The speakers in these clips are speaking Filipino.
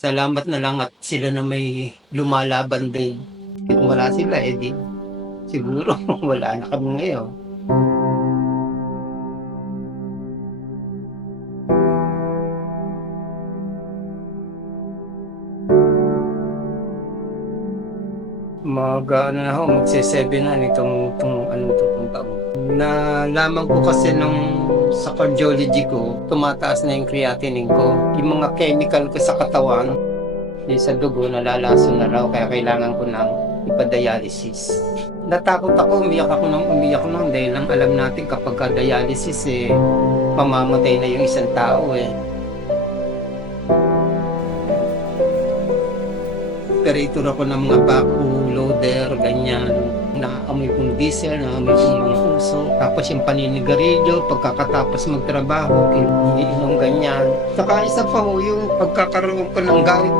Salamat na lang at sila na may lumalaban din. Kung wala sila, eh, di siguro wala na kami ngayon. Mag-aano na ako, magse-7 na nitong ano 'to, 'tong taon. Nalaman ko kasi nung sa cardiology ko, tumataas na yung creatinine ko. Yung mga chemical ko sa katawan, yung sa dugo nalalason na raw kaya kailangan ko ng ipa-dialysis. Natakot ako, umiyak ng dahil lang alam natin kapagka dialysis, eh, mamamatay na yung isang tao, eh. Operator ako ng mga backhoe, loader, ganyan. Naamoy kong diesel, naamoy kong mga uso. Tapos yung paninigarilyo, pagkakatapos magtrabaho, iniinom ganyan. Saka isa pa ho, yung pagkakaroon ko ng gamit,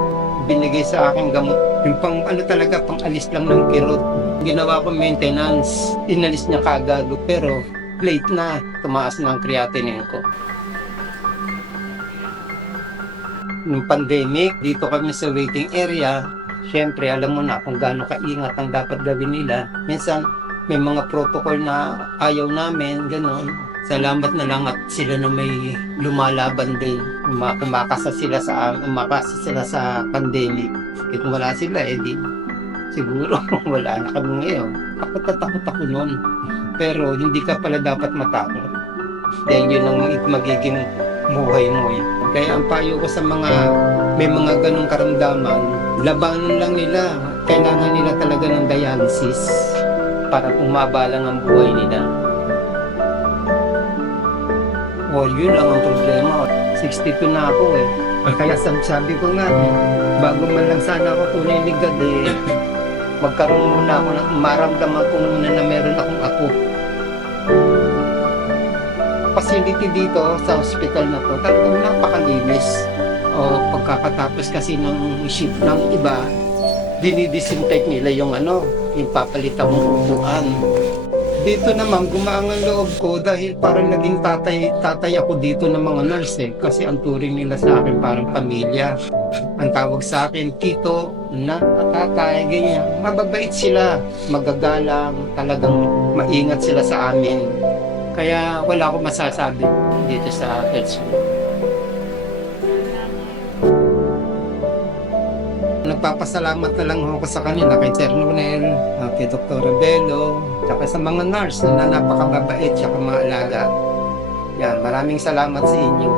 binigay sa akin gamot. Yung pang ano talaga, pang alis lang ng kirot. Ginawa ko maintenance, inalis niya kagad. Pero late na, tumaas na ang creatinine ko. Nung pandemic, dito kami sa waiting area. Siyempre, alam mo na kung gaano kaingat ang dapat gawin nila. Minsan, may mga protocol na ayaw namin, gano'n. Salamat na lang at sila na may lumalaban din. Umakasa sila sa pandemic. Kung wala sila, eh di, siguro wala na kami ngayon. Takot ako noon. Pero hindi ka pala dapat matakot. Dahil yun ang magiging buhay mo, eh. Kaya ang payo ko sa mga may mga ganong karamdaman, labanan lang nila. Kailangan nila talaga ng dialysis para pumabalang ang buhay nila. O yun lang ang problema. 62 na ako, eh. Kaya sabi ko nga, bago man lang sana ako tunay ni God, eh, magkaroon muna ako maramdaman ko muna na meron akong apo. Facility dito sa hospital na to, talagang napakalinis. O pagkakatapos kasi ng shift ng iba, dinidisinfect nila yung yung papalitan mong upuan. Dito naman, gumaang ang loob ko dahil parang naging tatay ako dito ng mga nurse, eh. Kasi ang turing nila sa akin parang pamilya. Ang tawag sa akin, tito, na, tatay, ganyan. Mababait sila, magagalang, talagang maingat sila sa amin. Kaya wala akong masasabi dito sa health school. Nagpapasalamat na lang ako sa kanila, kay Sir Nonel, kay Dr. Rebelo, tsaka sa mga nurse na napakababait, tsaka mga alaga. Yan, maraming salamat sa inyo.